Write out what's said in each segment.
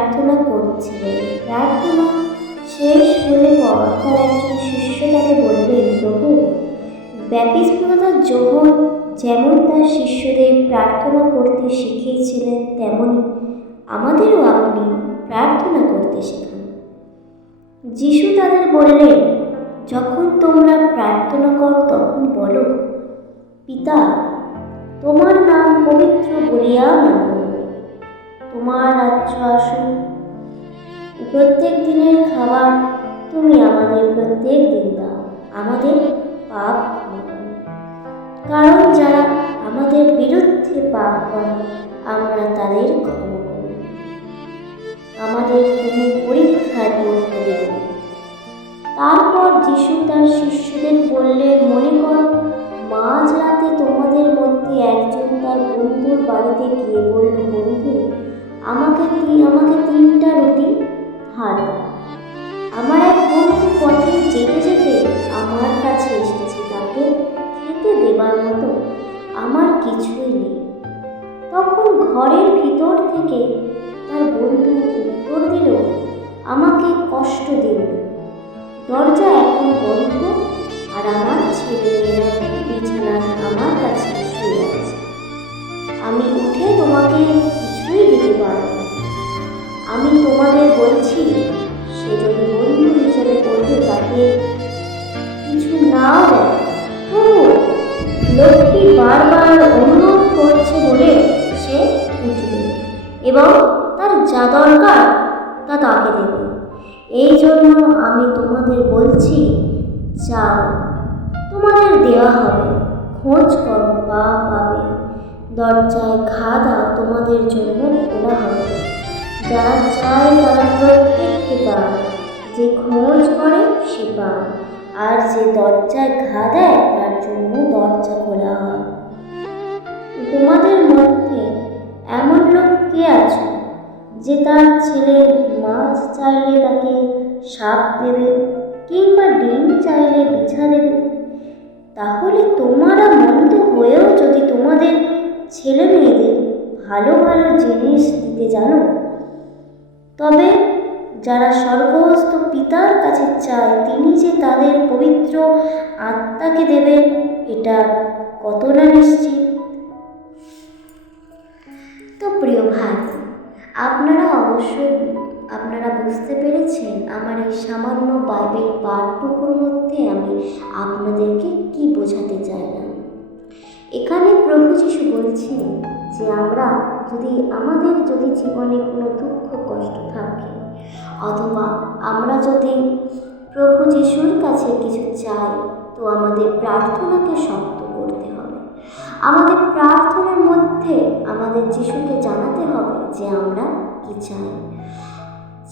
প্রার্থনা করছিলেন। প্রার্থনা শেষ হলে পর তার একজন শিষ্য তাকে বললেন, প্রভু, ব্যাপতিস্মতা যোহন যেমন তার শিষ্যদের প্রার্থনা করতে শিখিয়েছিলেন, তেমনি আমাদেরও আপনি প্রার্থনা করতে শেখান। যিশু তাদের বললেন, যখন তোমরা প্রার্থনা করো তখন বলো, পিতা, তোমার নাম পবিত্র বলিয়া মান্য, তোমার রাজ্য আসুন, প্রত্যেক দিনের খাবার তুমি আমাদের প্রত্যেক দিন দাও, আমাদের পাপ ক্ষমা করো, কারণ যারা আমাদের বিরুদ্ধে পাপ করে আমরা তাদের ক্ষমা করি, আমাদের কোনো পরীক্ষায় পড়তে দেব না। তারপর যিশু তার শিষ্যদের বললেন, মনে করো মাঝরাতে তোমাদের মধ্যে একজন তার বন্ধুর বাড়িতে গিয়ে বলল, বন্ধু, আমাকে 3টা রুটি ধার দাও। আমার এক বন্ধু পথে যেতে যেতে আমার কাছে এসেছে, তাকে খেতে দেবার মতো আমার কিছুই নেই। তখন ঘরের ভিতর থেকে তার বন্ধু উত্তর দিল, আমাকে কষ্ট দিন, দরজা এখন বন্ধ আর আমার ছেলেমেয়েরা বিছানায় আমার কাছে শুয়ে আছে, আমি উঠে তোমাকে কিছুই দিতে পারব না। আমি তোমাদের বলছি, সে যদি বন্ধু হিসেবে বলতে তাকে কিছু না দেয়, লোকটি বারবার অনুরোধ করছে বলে সে উঠবে এবং তার যা দরকার তা তাকে দেবে। এই জন্য আমি তোমাদের বলছি, চাও তোমাদের দেওয়া হবে, খোঁজ করো বা পাবে, দরজায় ঘা দাও, তোমাদের জন্য খোলা হবে। যারা চায় তারা প্রত্যেককে পায়, যে খোঁজ করে সে পায়, আর যে দরজায় ঘা দেয় তার জন্য দরজা খোলা হয়। তোমাদের মধ্যে এমন লোক কে আছে যে তার ছেলে মাছ চাইলে তাকে সাপ দেবে, কিংবা ডিম চাইলে বিছা দেবে? তাহলে তোমরা মন্দ হয়েও যদি তোমাদের ছেলে মেয়েদের ভালো ভালো জিনিস দিতে জানো, তবে যারা স্বর্গস্থ পিতার কাছে চায় তিনি যে তাদের পবিত্র আত্মাকে দেবেন, এটা কত না নিশ্চিত। তো প্রিয় ভাই, আপনারা বুঝতে পেরেছেন আমার এই সামান্য বাইবেল পাঠটুকুর মধ্যে আমি আপনাদেরকে কি বোঝাতে চাইলাম। এখানে প্রভু যিশু বলছেন যে আমাদের যদি জীবনে কোনো দুঃখ কষ্ট থাকে, অথবা আমরা যদি প্রভু যিশুর কাছে কিছু চাই, তো আমাদের প্রার্থনাকে শক্ত করতে হবে। আমাদের প্রার্থনার মধ্যে আমাদের যিশুকে জানাতে হবে যে আমরা কি চাই।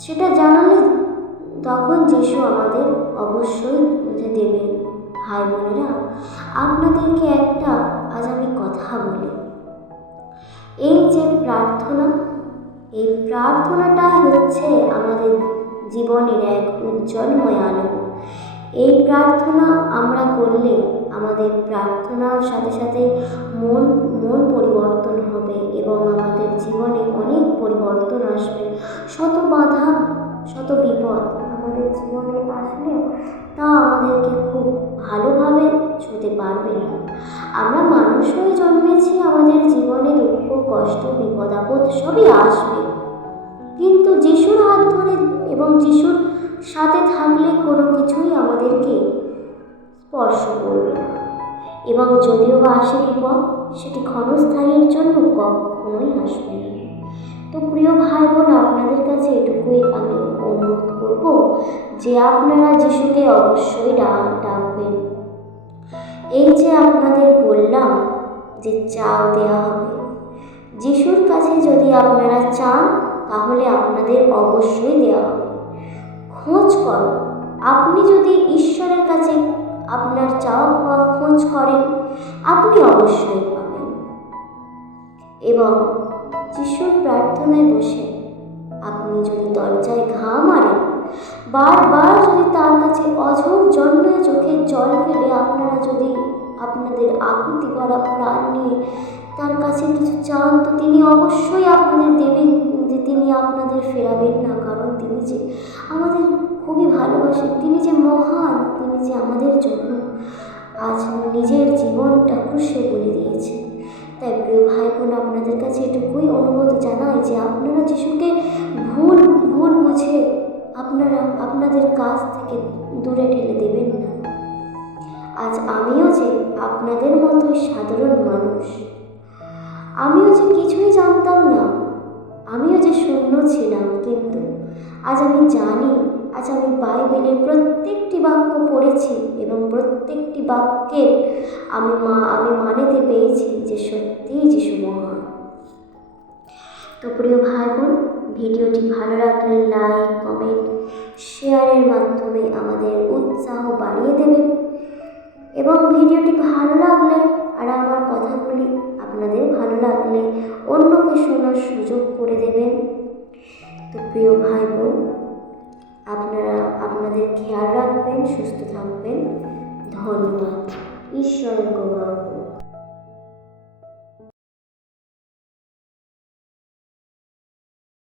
সেটা জানালে তখন যিশু আমাদের অবশ্যই বুঝে দেবেন। ভাই বোনেরা, আপনাদেরকে একটা আজ আমি কথা বলি। এই যে প্রার্থনা, এই প্রার্থনাটাই হচ্ছে আমাদের জীবনের এক উজ্জ্বলময় আলো। এই প্রার্থনা আমরা করলে আমাদের প্রার্থনার সাথে সাথে মন পরিবর্তন হবে এবং আমাদের জীবনে অনেক পরিবর্তন আসবে। শত বাধা, শত বিপদ আমাদের জীবনে আসলেও তা আমাদেরকে খুব ভালোভাবে ছুঁতে পারবে না। আমরা মানুষ হয়ে জন্মেছি, আমাদের জীবনে দুঃখ কষ্ট বিপদ আপদ সবই আসবে, কিন্তু যিশুর হাত ধরে এবং যিশুর সাথে থাকলে কোনো কিছুই আমাদেরকে স্পর্শ করবে না। এবং যদিও বা আসে বিপদ, সেটি ক্ষণস্থায়ীর জন্য কখনোই আসবে না। তো প্রিয় ভাই বোন, আপনাদের কাছে এটুকুই আমি অনুরোধ করব যে আপনারা যিশুকে অবশ্যই ডাকবেন। এই যে আপনাদের বললাম যে চাও দেওয়া হবে, যিশুর কাছে যদি আপনারা চান তাহলে আপনাদের অবশ্যই দেওয়া হবে। খোঁজ করো, আপনি যদি ঈশ্বরের কাছে আপনার চাওয়া পাওয়া খোঁজ করেন, আপনি অবশ্যই পাবেন। এবং যিশুর প্রার্থনায় বসে আপনি যদি দরজায় ঘা মারেন, বারবার যদি তার কাছে অঝোর জন্মে চোখের জল ফেলে আপনারা যদি আপনাদের আকুতি ভরা প্রাণ নিয়ে তার কাছে কিছু চান, তো তিনি অবশ্যই আপনাদের তিনি আপনাদের ফেরাবেন না, কারণ তিনি যে আমাদের খুবই ভালোবাসেন, তিনি যে মহান, তিনি যে আমাদের জন্য আজ নিজের জীবনটা ক্রুশে বলে দিয়েছে। তাই প্রিয় ভাই বোন, আপনাদের কাছে এটুকুই অনুরোধ জানাই যে আপনারা যিশুকে ভুল ভুল বুঝে আপনারা আপনাদের কাছ থেকে দূরে ঠেলে দেবেন না। আজ আমিও যে আপনাদের মতোই সাধারণ মানুষ, আমিও যে কিছুই জানতাম না, আমিও যে শূন্য ছিলাম, কিন্তু আজ আমি জানি, আজ আমি বাইবেলের প্রত্যেকটি বাক্য পড়েছি এবং প্রত্যেকটি বাক্যের আমি মানিতে পেয়েছি যে সত্যিই যিশু মহান। তো প্রিয় ভাই বোন, ভিডিওটি ভালো লাগলে লাইক, কমেন্ট, শেয়ারের মাধ্যমে আমাদের উৎসাহ বাড়িয়ে দেবেন এবং ভিডিওটি ভালো লাগলে আর আমার কথাগুলি আপনাদের ভালো লাগলে অন্যকে শোনার সুযোগ করে দেবেন। তো প্রিয় ভাই বোন, আপনারা আপনাদের খেয়াল রাখবেন, সুস্থ থাকবেন। ধন্যবাদ। ঈশ্বরের গৌরব।